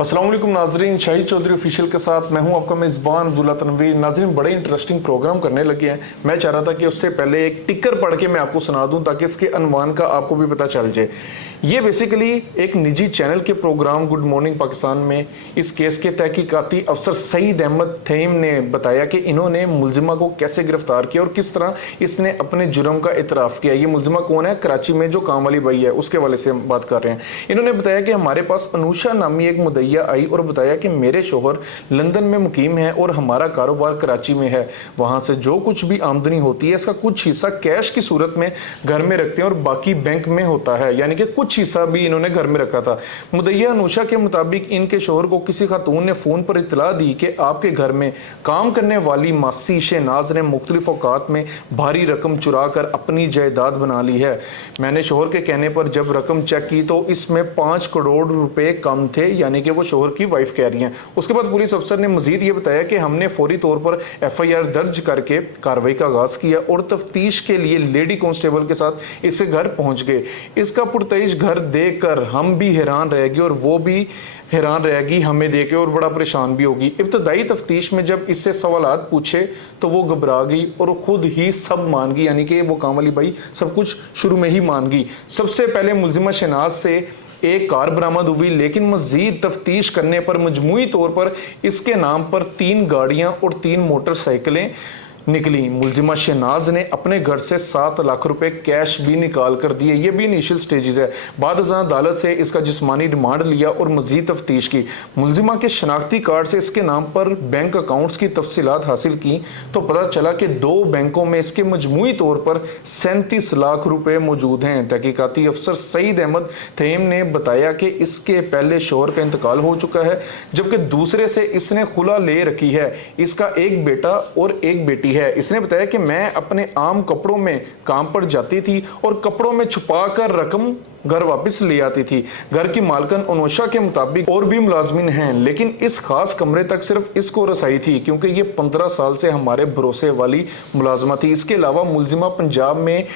अस्सलाम वालेकुम नाजरीन, शाहिद चौधरी ऑफिशियल के साथ मैं हूं आपका मेज़बान अब्दुल्ला तनवीर। नाजरीन, बड़े इंटरेस्टिंग प्रोग्राम करने लगे हैं। मैं चाह रहा था कि उससे पहले एक टिकर पढ़ के मैं आपको सुना दूं ताकि इसके अनवान का आपको भी पता चल जाए। ये बेसिकली एक निजी चैनल के प्रोग्राम गुड मॉर्निंग पाकिस्तान में इस केस के तहकीकाती अफसर सईद अहमद थईम ने बताया कि इन्होंने मुलजिमा को कैसे गिरफ्तार किया और किस तरह इसने अपने जुर्म का इतराफ़ किया। ये मुलजिमा कौन है? कराची में जो काम वाली बाई है उसके वाले से हम बात कर रहे हैं। इन्होंने बताया कि हमारे पास अनुषा नामी एक मुदैया आई और बताया कि मेरे शोहर लंदन में मुकीम है और हमारा कारोबार कराची में है। वहां से जो कुछ भी आमदनी होती है इसका कुछ हिस्सा कैश की सूरत में घर में रखते हैं और बाकी बैंक में होता है, यानी कि कुछ हिस्सा भी इन्होंने घर में रखा था। मुदैया अनुषा के मुताबिक इनके शोहर को किसी खातून ने फोन पर इतला दी कि आपके घर में काम करने वाली मासी शहनाज ने मुख्तलिफ औकात में भारी रकम चुरा कर अपनी जायदाद बना ली है। मैंने शोहर के कहने पर जब रकम चेक की तो इसमें 5 करोड़ रुपए कम थे, यानी कि वो शोहर की वाइफ कह रही हैं। उसके बाद पुलिस अफसर ने मजीद ये बताया कि हमने फौरी तौर पर FIR दर्ज करके कार्रवाई का आगाज किया और तफ्तीश के लिए लेडी कांस्टेबल के साथ इसके घर पहुंच गए। इसका पुरतईश घर देखकर हम भी हैरान रह गए और वो भी हैरान रहेगी हमें देखे और बड़ा परेशान भी होगी। इब्तदाई तफ्तीश में जब इससे सवालात पूछे तो वो घबरा गई और खुद ही सब मान गई, यानी कि वो काम वाली भाई सब कुछ शुरू में ही मान गई। सबसे पहले मुलजिमा शहनाज से एक कार बरामद हुई, लेकिन मजीद तफ्तीश करने पर मजमूई तौर पर इसके नाम पर 3 गाड़ियां और 3 मोटरसाइकिलें निकली। मुलजिमा शहनाज ने अपने घर से 7 लाख रुपए कैश भी निकाल कर दिए। ये भी इनिशियल स्टेजेस है। बाद अदालत से इसका जिस्मानी रिमांड लिया और मजीद तफ्तीश की। मुलजिमा के शनाख्ती कार्ड से इसके नाम पर बैंक अकाउंट्स की तफसीलात हासिल की तो पता चला कि 2 बैंकों में इसके मजमूई तौर पर 37 लाख रुपए मौजूद हैं। तहकीकाती अफसर सईद अहमद थईम ने बताया कि इसके पहले शोहर का इंतकाल हो चुका है, जबकि दूसरे से इसने खुला ले रखी है। इसका एक बेटा और एक बेटी है। इसने बताया कि मैं अपने आम कपड़ों में काम पर जाती थी और कपड़ों में छुपाकर रकम घर वापस ले आती थी। घर की मालकन अनुषा के मुताबिक और भी मुलाजमिन हैं, लेकिन इस खास कमरे तक सिर्फ इसको रसाई थी क्योंकि ये 15 साल से हमारे भरोसे वाली मुलाजमा थी। इसके अलावा मुलजिमा पंजाब में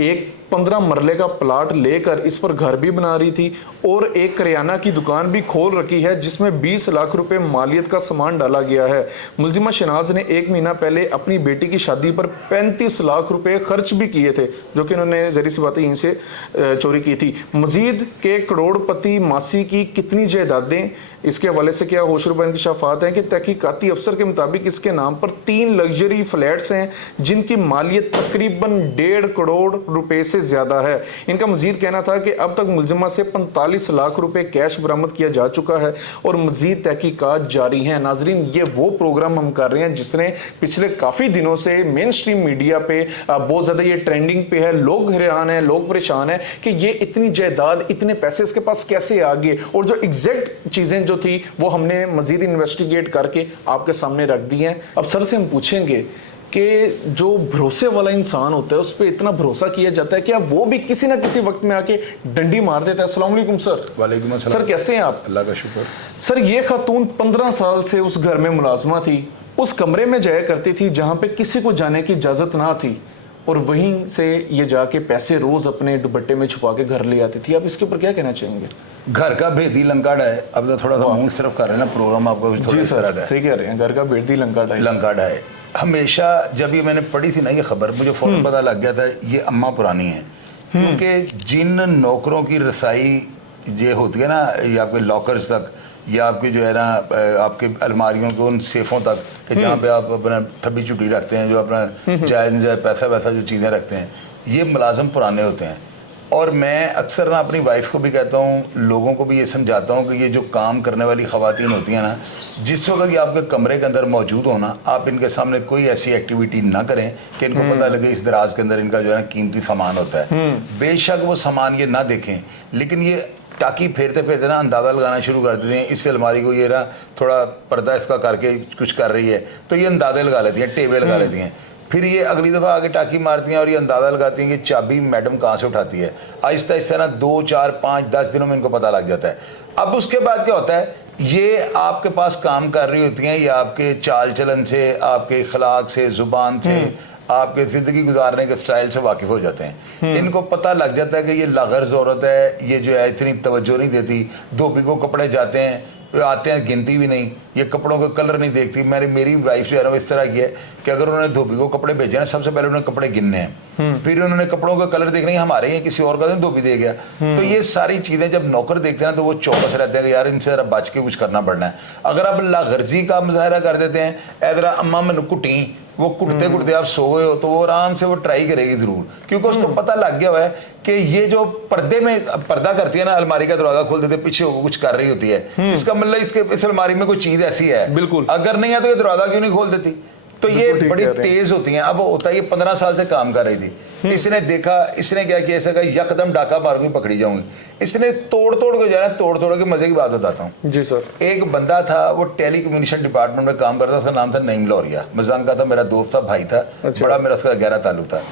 एक 15 मरले का प्लाट लेकर इस पर घर भी बना रही थी और एक करियाना की दुकान भी खोल रखी है जिसमें 20 लाख रुपए मालियत का सामान डाला गया है। मुलजिमा शहनाज ने 1 महीना पहले अपनी बेटी की शादी पर 35 लाख रुपए खर्च भी किए थे, जो कि उन्होंने जरी सी बातें यहीं से चोरी की थी। मजीद के करोड़पति मासी की कितनी जायदादें, इसके हवाले से क्या होशरुबा इंकशाफात हैं कि तहकीकाती अफसर के मुताबिक इसके नाम पर 3 लग्जरी फ्लैट्स हैं जिनकी मालियत तकरीबन 1.5 करोड़ रुपए से ज्यादा है। इनका मजीद कहना था कि अब तक मुलजिमा से 45 लाख रुपए कैश बरामद किया जा चुका है और मजीद तहकीकात जारी हैं। नाजरीन, ये वो प्रोग्राम हम कर रहे हैं जिसने पिछले काफी दिनों से मेन स्ट्रीम मीडिया पे बहुत ज्यादा ये ट्रेंडिंग पे है। लोग हैरान है, लोग परेशान है कि ये इतनी जायदाद, इतने पैसे इसके पास कैसे आ गए, और जो एग्जैक्ट चीजें जो थी वो हमने मजीद इन्वेस्टिगेट करके आपके सामने रख दी हैं। अब सर से हम पूछेंगे कि जो भरोसे वाला इंसान होता है उस पर इतना भरोसा किया जाता है, क्या वो भी किसी ना किसी वक्त में आके डंडी मार देता है? अस्सलाम वालेकुम सर। वालेकुम अस्सलाम। सर कैसे हैं आप? अल्लाह का शुक्र। सर, ये खातून 15 साल से उस घर में मुलाजमा थी, उस कमरे में जाया करती थी जहां पे किसी को जाने की इजाजत ना थी, और वहीं से ये जाके पैसे रोज अपने दुपट्टे में छुपा के घर ले आती थी। आप इसके ऊपर क्या कहना चाहेंगे? घर का भेदी लंकाड़ा है। अब तो थोड़ा सा मुंह सिर्फ कर रहे हैं ना, प्रोग्राम आपको जी सर, सही कह रहे हैं, घर का भेदी लंकाड़ा है। हमेशा जब ये मैंने पढ़ी थी ना ये खबर, मुझे फौरन पता लग गया था ये अम्मा पुरानी है, क्योंकि जिन नौकरों की रसाई ये होती है ना, ये आपके लॉकर्स तक या आपके जो है ना आपके अलमारियों के उन सेफों तक कि जहाँ पे आप अपना थब्बी चुटी रखते हैं, जो अपना जायज़ नजायज़ पैसा वैसा जो चीज़ें रखते हैं, ये मुलाजम पुराने होते हैं। और मैं अक्सर ना अपनी वाइफ को भी कहता हूँ, लोगों को भी ये समझाता हूँ कि ये जो काम करने वाली ख़वातीन होती हैं ना, जिस वक्त ये आपके कमरे के अंदर मौजूद हो ना, आप इनके सामने कोई ऐसी एक्टिविटी ना करें कि इनको पता लगे इस दराज के अंदर इनका जो है ना कीमती सामान होता है। बेशक वो सामान ये ना देखें, लेकिन ये ताकि फेरते फेरते ना अंदाज़ा लगाना शुरू कर देते हैं, इस अलमारी को ये ना थोड़ा पर्दा इसका करके कुछ कर रही है, तो ये अंदाजे लगा लेती हैं, टेबल लगा लेती हैं। फिर ये अगली दफ़ा आगे टाकी मारती हैं और ये अंदाज़ा लगाती हैं कि चाबी मैडम कहाँ से उठाती है। आहिस्ता आहिस्ता ना 2, 4, 5, 10 दिनों में इनको पता लग जाता है। अब उसके बाद क्या होता है, ये आपके पास काम कर रही होती हैं, ये आपके चाल चलन से, आपके अखलाक से, ज़ुबान से, आपके ज़िंदगी गुजारने के स्टाइल से वाकिफ़ हो जाते हैं। इनको पता लग जाता है कि ये लागर्ज़ औरत है, ये जो है इतनी तवज्जो नहीं देती, धोबी को कपड़े जाते हैं, आते हैं गिनती भी नहीं, ये कपड़ों का कलर नहीं देखती। मेरी वाइफ जो है ना वो इस तरह की है कि अगर उन्होंने धोबी को कपड़े भेजे ना, सबसे पहले उन्होंने कपड़े गिनने हैं, फिर उन्होंने कपड़ों का कलर देखना है हमारे हैं किसी और का धोबी दे गया। तो ये सारी चीज़ें जब नौकर देखते हैं ना तो वो चौकस रहते हैं कि यार इनसे ज़रा बच के कुछ करना पड़ना है। अगर आप लागर्जी का मुजाहरा कर देते हैं, ऐदरा अम्मा मैनू कुटी, वो कुटते कुटते आप सो गए हो, तो वो आराम से वो ट्राई करेगी जरूर, क्योंकि उसको पता लग गया हुआ है कि ये जो पर्दे में पर्दा करती है ना, अलमारी का दरवाजा खोल देते पीछे होकर कुछ कर रही होती है, इसका मतलब इस अलमारी में कोई चीज ऐसी है, बिल्कुल, अगर नहीं है तो ये दरवाजा क्यों नहीं खोल देती। तो ये बड़ी तेज होती हैं। अब होता है ये 15 साल से काम कर रही थी, इसने देखा, इसने क्या किया, ऐसा कहा यकदम डाका मारूंगी पकड़ी जाऊंगी। इसने तोड़ तोड़ के जाना, तोड़ तोड़ के मजे की बात बताता हूँ जी सर। एक बंदा था, वो टेली कम्युनिकेशन डिपार्टमेंट में काम करता था, उसका नाम था नईम लौरिया, मजांग का था, मेरा दोस्त था, भाई था, बड़ा मेरा उसका गहरा ताल्लुक था।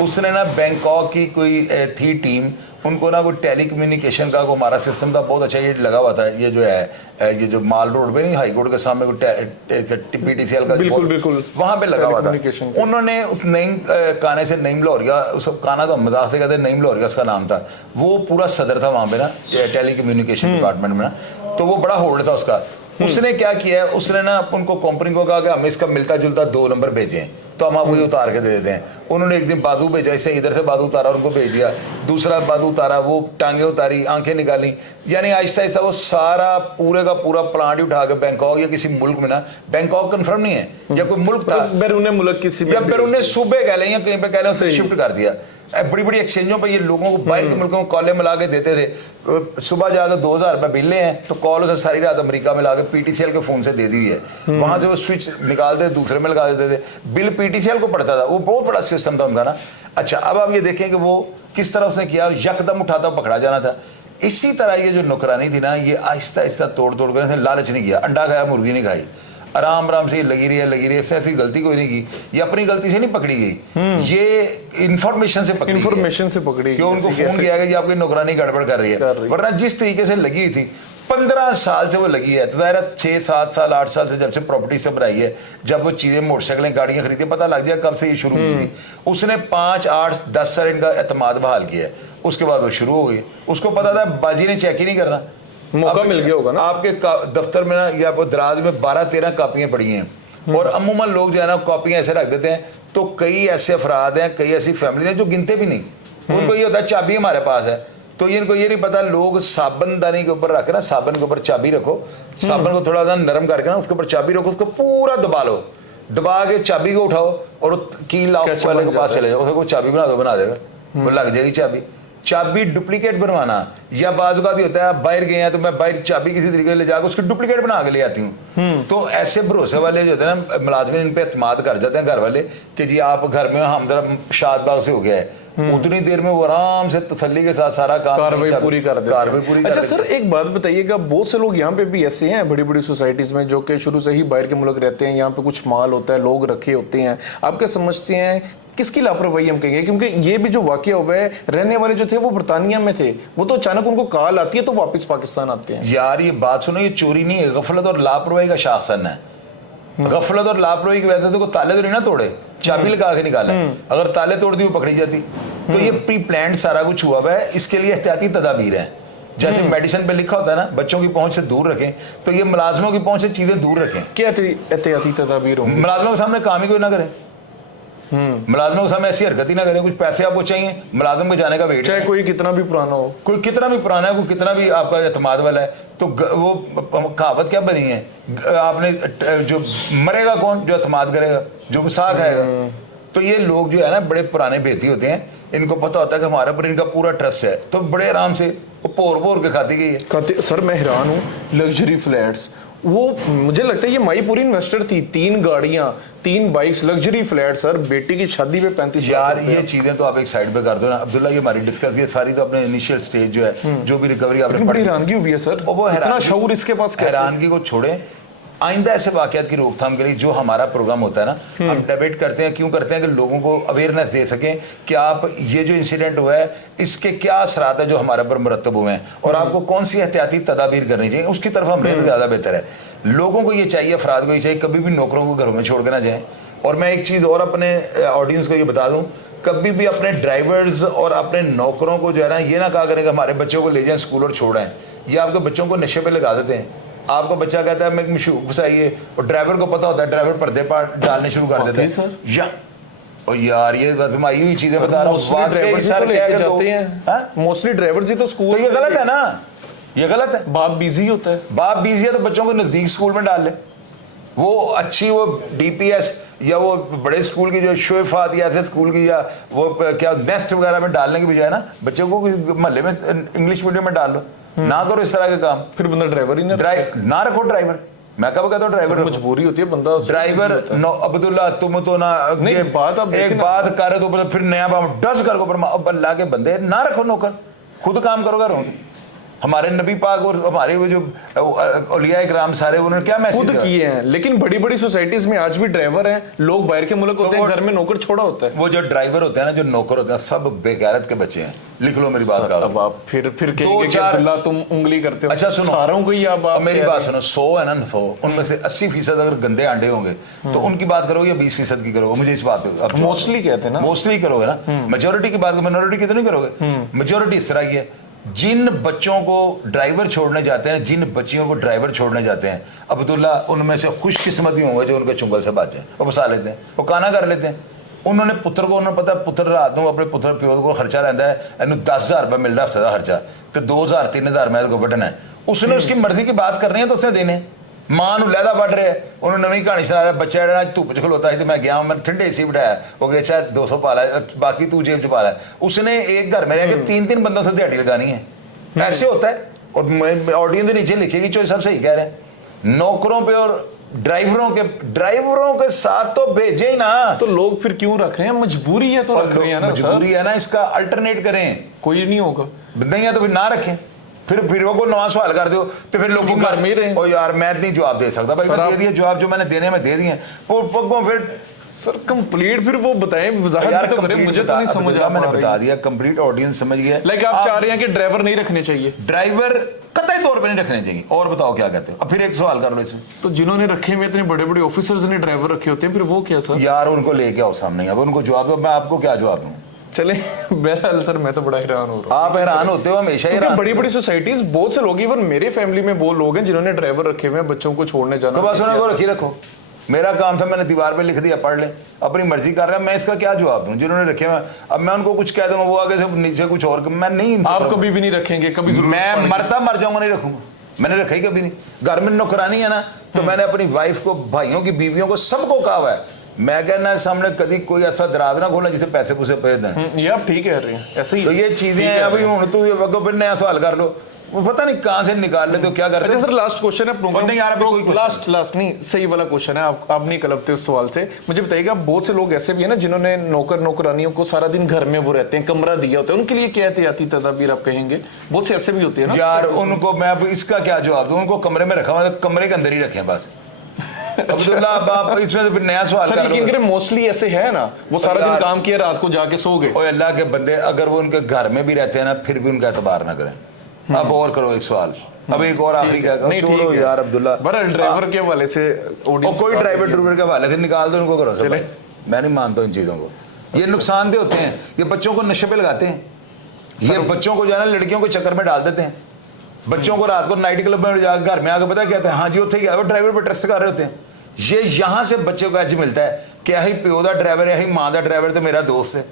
उसने ना बैंकॉक की कोई थी टीम, उनको ना कोई टेली कम्युनिकेशन का हमारा सिस्टम था बहुत अच्छा, ये लगा हुआ था, ये जो है ये जो माल रोड पे नहीं, हाई कोर्ट के सामने PTCL का बिल्कुल वहां पे लगा हुआ था। उन्होंने उस नईम काने से, नईम लौरिया, उसका काना तो मजाक से कहते हैं, नईम लौरिया उसका नाम था, वो पूरा सदर था वहां पे ना टेली कम्युनिकेशन डिपार्टमेंट में ना, तो वो बड़ा होल्ड था उसका। उसने क्या किया, उसने ना उनको कंपनी को कहा कि हमें इसका मिलता जुलता 2 नंबर भेजें, तो हम आपको उतार के दे देते हैं। उन्होंने एक दिन बाजू भेजा, इससे इधर से बाजू उतारा, उनको भेज दिया, दूसरा बाजू उतारा, वो टांगे उतारी, आंखें निकाली, यानी आहिस्ता आहिस्ता वो सारा पूरे का पूरा प्लांट ही उठा के बैंकॉक या किसी मुल्क में ना, बैंकॉक कंफर्म नहीं है या कोई मुल्क था, बैरून मुल्क किसी या बैरून सूबे कह लें या कहीं पे कह लें, उससे शिफ्ट कर दिया। बड़ी बड़ी एक्सचेंजों पे ये लोगों को बाहर के मुल्कों में कॉलें मिला के देते थे। सुबह जाकर 2000 रुपये बिल हैं तो कॉल उसे सारी रात अमेरिका में ला के PTCL के फ़ोन से दे दी है, वहाँ से वो स्विच निकालते दूसरे में लगा देते थे, बिल PTCL को पड़ता था। वो बहुत बड़ा सिस्टम था उनका ना। अच्छा, अब आप ये देखें कि वो किस तरह उसने किया, यकदम उठाता पकड़ा जाना था। इसी तरह ये जो नौकरानी थी ना, ये आहिस्ता आहिस्ता तोड़ तोड़ कर लालच नहीं किया, अंडा खाया मुर्गी नहीं खाई, आराम आराम से लगी रही है, इससे ऐसी गलती कोई नहीं की, ये अपनी गलती से नहीं पकड़ी गई, ये इन्फॉर्मेशन से पकड़ी गई। क्यों उनको फोन किया कि आपकी नौकरानी गड़बड़ कर रही है, वरना जिस तरीके से लगी हुई थी 15 साल से वो लगी है, तो ज़ाहिर 6, 7 साल, 8 साल से जब से प्रॉपर्टी से बनाई है, जब वो चीज़ें मोटरसाइकिलें गाड़ियाँ खरीदी, पता लग गया कब से ये शुरू हुई थी। उसने 5, 8, 10 साल इनका एतमाद बहाल किया है, उसके बाद वो शुरू हो गई। उसको पता था बाजी ने चेक ही नहीं करना, मौका मिल गया होगा ना। आपके दफ्तर में ना या दराज में 12-13 कापियां पड़ी हैं, और अमूमन लोग जो है ना कॉपियां ऐसे रख देते हैं, तो कई ऐसे अफराद हैं, कई ऐसी फैमिली हैं जो गिनते भी नहीं, उनको ये होता है चाबी हमारे पास है, तो इनको ये नहीं पता, लोग साबनदानी के ऊपर रख ना, साबन के ऊपर चाबी रखो, साबन को थोड़ा सा नरम करके ना उसके ऊपर चाबी रखो, उसको पूरा दबा लो, दबा के चाबी को उठाओ और की लॉक वाले के पास चले जाओ, उसको चाबी बना दो, बना देगा, वो लग जाएगी चाबी। चाबी डुप्लीकेट बनवाना, या बाजू का भी होता है, आप बाहर गए हैं तो मैं बाहर चाबी किसी तरीके से ले जाकर उसकी डुप्लीकेट बना के ले आती हूँ। तो ऐसे भरोसे वाले जो होते हैं ना मुलाजमिन, इन पे एतमाद कर जाते हैं घर वाले कि जी आप घर में हम जरा शादबाग से हो गया है, उतनी देर में वो आराम से तसल्ली के साथ सारा काम कार्रवाई पूरी कर देते हैं। अच्छा सर, एक बात बताइएगा, बहुत से लोग यहाँ पे भी ऐसे हैं बड़ी बड़ी सोसाइटीज में जो कि शुरू से ही बाहर के मुल्क रहते हैं, यहाँ पे कुछ माल होता है, लोग रखे होते हैं, आप क्या समझते हैं किसकी लापरवाही हम कहेंगे? क्योंकि ये भी जो वाकया हुआ है, रहने वाले जो थे वो बरतानिया में थे, वो तो अचानक उनको कॉल आती है तो वापस पाकिस्तान आते हैं। यार ये बात सुनो, ये चोरी नहीं है, गफलत और लापरवाही का शासन है। गफलत और लापरवाही की वजह से को ताले तो नहीं ना तोड़े, चाबी लगा के निकाला, अगर ताले तोड़ दी वो पकड़ी जाती। तो ये प्री प्लान्ड सारा कुछ हुआ हुआ है, इसके लिए एहतियाती तदाबीर है। जैसे मेडिसिन पे लिखा होता है ना, बच्चों की पहुंच से दूर रखें, तो ये मुलाजमों की पहुंच से चीजें दूर रखें। क्या एहतियाती तदाबीर होंगी? मुलाजमों के सामने काम ही कोई ना करें, मुलाजमों के सामने ऐसी हरकत ही ना करें। कुछ पैसे आपको चाहिए, मुलाजम को जाने का वेट, चाहे कोई कितना भी पुराना हो, कोई कितना भी पुराना है, कोई कितना भी आपका एतमाद वाला है, तो वो कहावत क्या बनी है, आपने जो मरेगा कौन, जो एतमाद करेगा, जो साग खाएगा। तो ये लोग जो है ना बड़े पुराने बेती होते हैं, इनको पता होता है कि हमारे पर इनका पूरा ट्रस्ट है, तो बड़े आराम से वो पोर के खाती गई है। सर मैं हैरान हूँ, लग्जरी फ्लैट्स, वो मुझे लगता है ये माईपुरी इन्वेस्टर थी, 3 गाड़ियां, 3 बाइक्स, लग्जरी फ्लैट, सर बेटी की शादी पे 35 यार ये चीजें तो आप एक साइड पे कर दो ना अब्दुल्ला, ये हमारी डिस्कस की सारी तो अपने इनिशियल स्टेज जो है, जो भी रिकवरी आपने बड़ी हैरानगी हुई है सर, वो इतना शऊर इसके पास कैसे? हैरानगी को छोड़े, आइंदा ऐसे वाकयात की रोकथाम के लिए जो हमारा प्रोग्राम होता है ना, हम डिबेट करते हैं, क्यों करते हैं कि लोगों को अवेयरनेस दे सकें कि आप ये जो इंसिडेंट हुआ है इसके क्या असरात है जो हमारे पर मुरतब हुए हैं और आपको कौन सी एहतियाती तदाबीर करनी चाहिए, उसकी तरफ हम रहें ज़्यादा बेहतर है। लोगों को ये चाहिए, अफराद को ये चाहिए, कभी भी नौकरों को घरों में छोड़ के ना जाएं। और मैं एक चीज़ और अपने ऑडियंस को ये बता दूं, कभी भी अपने ड्राइवर्स और अपने नौकरों को जो है ना ये ना कहा करें कि हमारे बच्चों को ले जाएं स्कूल और छोड़ें। ये आपके बच्चों को नशे पे लगा देते हैं। आपका बच्चा कहता है मैं मशहूर घुसाइए और ड्राइवर को पता होता है, ड्राइवर पर्दे पर डालने शुरू कर देते हैं। या और यार ये आई हुई चीजें बता रहा हूँ, मोस्टली ड्राइवर्स ही तो स्कूल, तो ये गलत है ना, ये गलत है। बाप बिजी होता है, बाप बिजी है तो बच्चों को नजदीक स्कूल में डाल ले। वो अच्छी वो डीपीएस या वो बड़े स्कूल की जो शोफात या ऐसे स्कूल की या वो क्या नेस्ट वगैरह में डालने की बजाय ना बच्चों को मोहल्ले में इंग्लिश मीडियम में डाल लो। ना करो इस तरह के काम, फिर बंदा ड्राइवर ही ना रखो ड्राइवर। मैं कब कहता हूँ ड्राइवर मजबूरी होती है, बंदा ड्राइवर अब्दुल्ला तुम तो ना एक बात कर रहे तो फिर नया डस कर अल्लाह के बंदे ना रखो नौकर, खुद काम करो घरों। हमारे नबी पाक और हमारे वो जो औलिया इकराम सारे उन्होंने क्या मैसेज खुद किए हैं। लेकिन बड़ी बड़ी सोसाइटीज में आज भी ड्राइवर हैं, लोग बाहर के मुल्क होते हैं, घर में नौकर छोड़ा होता है। वो जो ड्राइवर होते हैं ना, जो नौकर होते हैं, सब बेगैरत के बच्चे हैं। लिख लो मेरी बात का। अब आप फिर कहेंगे कि अब्दुल्ला तुम उंगली करते हो। अच्छा सुनो, सारों को ही आप मेरी बात सुनो, 100 है ना 100, उनमें से 80% अगर गंदे अंडे होंगे तो उनकी बात करोगे या 20% की करोगे? मुझे इस बात पे मोस्टली कहते हैं ना, मोस्टली करोगे ना। मेजोरिटी की बात, माइनॉरिटी की तो नहीं करोगे। मेजोरिटी इस तरह की है, जिन बच्चों को ड्राइवर छोड़ने जाते हैं, जिन बच्चियों को ड्राइवर छोड़ने जाते हैं, अब्दुल्ला उनमें से खुशकिस्मत ही होंगे जो उनके चुंगल से बच जाए, वो फंसा लेते हैं, वो काना कर लेते हैं। उन्होंने पुत्र को, उन्होंने पता पुत्र रात को अपने पुत्र प्यो को खर्चा रहता है, इन्हू 10,000 रुपये मिलता हफ्ते का खर्चा, तो 2,000 3,000 मैं को बढ़ना है। उसने उसकी मर्जी की बात करनी है तो उसने देने। मां लैदा बढ़ रहे है, उन्होंने नवी कहानी सुना, बच्चा जरा धुप च खलोता है, तो मैं गया, मैं ठंडे सी बिठाया, वो कहे अच्छा 200 पाला है, बाकी तू जेब च पाला है। उसने एक घर में रह के 3-3 बंदों से दिहाड़ी लगानी है। ऐसे होता है। और ऑडियंस नीचे लिखेगी जो सब सही कह रहे हैं, नौकरों पे और ड्राइवरों के साथ तो भेजे ही ना। तो लोग फिर क्यों रख रहे हैं? मजबूरी है तो रख रहे हैं ना, मजबूरी है ना, इसका अल्टरनेट करें। कोई नहीं होगा, नहीं है तो फिर ना रखें। फिर वो नवा सवाल कर दो तो फिर लोगों घर में रहे। और यार मैं नहीं जवाब दे सकता भाई, मैं दे दिए जवाब जो मैंने देने में दे दिए। फिर सर कंप्लीट फिर वो बताएं, वजाहत तो करें, मुझे तो नहीं समझ आ रहा। मैंने बता दिया, कंप्लीट ऑडियंस समझ गया। लाइक आप चाह रहे हैं कि ड्राइवर नहीं रखने चाहिए? ड्राइवर कतई तौर पे नहीं रखने चाहिए। और बताओ क्या कहते हो? अब फिर एक सवाल कर लो इसमें। तो जिन्होंने रखे हुए इतने बड़े बड़े ऑफिसर्स ने ड्राइवर रखे होते हैं, फिर वो क्या सर? यार उनको लेके आओ सामने, अब उनको जवाब दो। मैं आपको क्या जवाब दूं? चले बहरहाल सर मैं तो बड़ा हैरान हो रहा हूँ। आप हैरान होते हो, हमेशा हैरान। बड़ी बड़ी सोसाइटीज, बहुत से लोग, इवन मेरे फैमिली में वो लोग हैं जिन्होंने ड्राइवर रखे हुए हैं बच्चों को छोड़ने जाना। तो बस उनको रखी रखो। मेरा काम था, मैंने दीवार पे लिख दिया, पढ़ ले, अपनी मर्जी कर रहा है। मैं इसका क्या जवाब दूं जिन्होंने रखे हुए? अब मैं उनको कुछ कह दूंगा, वो आगे से नीचे कुछ और। मैं नहीं, आप कभी भी नहीं रखेंगे? कभी मैं मरता मर जाऊंगा, नहीं रखूंगा। मैंने रखा ही कभी नहीं। घर में नौकरानी है ना, तो मैंने अपनी वाइफ को, भाइयों की, बीवियों को, सबको कहा हुआ है, मैं कहना सामने कभी कोई ऐसा दराज ना खोलना जिसे पैसे पूसे पे दें। ये आप ठीक कह रहे हैं, ऐसे ही तो ये चीजें हैं। अभी तू फिर नया सवाल कर लो, वो पता नहीं कहां से निकाल लेते हो, क्या करते हो। सर लास्ट क्वेश्चन है प्रोग्राम। नहीं यार, कोई लास्ट नहीं, सही वाला क्वेश्चन है। आप नहीं कलपते उस सवाल से। मुझे बताइएगा, बहुत से लोग ऐसे भी है ना जिन्होंने नौकरानियों को सारा दिन घर में वो रहते हैं, कमरा दिया होता है, उनके लिए क्या एहतियाती तदाबीर आप कहेंगे? बहुत से ऐसे भी होते हैं ना यार, उनको मैं इसका क्या जवाब दूं? उनको कमरे में रखा हुआ, कमरे के अंदर ही रखें बस। अब्दुल्ला आप इसमें तो फिर नया सवाल कर रहे हो। मोस्टली ऐसे है ना, वो सारा दिन काम किया, रात को जाके सो गए। और अल्लाह के बंदे, अगर वो उनके घर में भी रहते हैं ना, फिर भी उनका एतबार ना करें। अब और करो एक सवाल, अब एक और आखिरी क्या करो, छोड़ो यार अब्दुल्ला। ड्राइवर के हवाले से कोई ड्राइवर के हवाले से निकाल दो, उनको करो। चले, मैं नहीं मानता इन चीजों को, ये नुकसानदेह होते हैं। ये बच्चों को नशे पे लगाते हैं, ये बच्चों को जाना लड़कियों के चक्कर में डाल देते हैं। बच्चों को रात को नाइट क्लब में जाकर घर में आकर पता क्या कहते हैं, हाँ जी उत्थे गया, वो ड्राइवर पर ट्रस्ट कर रहे होते हैं। ये यहाँ से बच्चे को एज मिलता है कि यही प्यो का ड्राइवर है, यही माँ का ड्राइवर तो मेरा दोस्त है,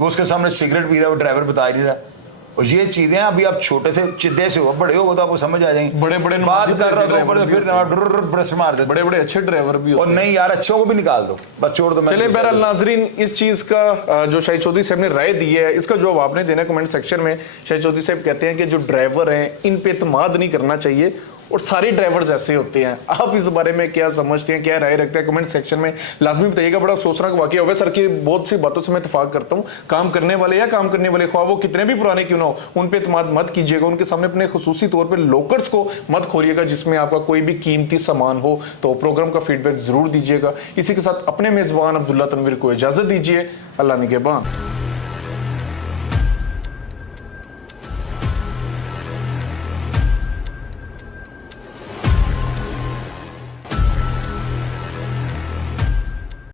वो उसके सामने सिगरेट पी रहा है, वो ड्राइवर बता ही नहीं रहा। और ये चीजें अभी आप छोटे से चिद्दे से हो, बड़े हो तो आपको समझ आ जाएंगी। बड़े बड़े बात कर रहा हूँ, फिर ब्रश मार देते। बड़े बड़े अच्छे ड्राइवर भी और नहीं यार, अच्छों को भी निकाल दो, बस छोड़ दो। चलिए बहरहाल नाजरीन, इस चीज का जो शाहिद चौधरी साहब ने राय दी है, इसका जवाब आपने देना कमेंट सेक्शन में। शाहिद चौधरी साहब कहते हैं कि जो ड्राइवर हैं इन पे एतमाद नहीं करना चाहिए, और सारे ड्राइवर्स ऐसे होते हैं। आप इस बारे में क्या समझते हैं, क्या राय रखते हैं, कमेंट सेक्शन में लाजमी बताइएगा। बड़ा अफसोसनाक वाकया हुआ सर की बहुत सी बातों से मैं इत्तेफाक करता हूँ। काम करने वाले या काम करने वाले ख्वाह वो कितने भी पुराने क्यों ना हो, उन पे इत्मीनान मत कीजिएगा। उनके सामने अपने खुसूसी तौर पर लॉकर्स को मत खोलिएगा जिसमें आपका कोई भी कीमती सामान हो। तो प्रोग्राम का फीडबैक जरूर दीजिएगा। इसी के साथ अपने मेजबान अब्दुल्ला तनवीर को इजाजत दीजिए। अल्लाह निगहबान।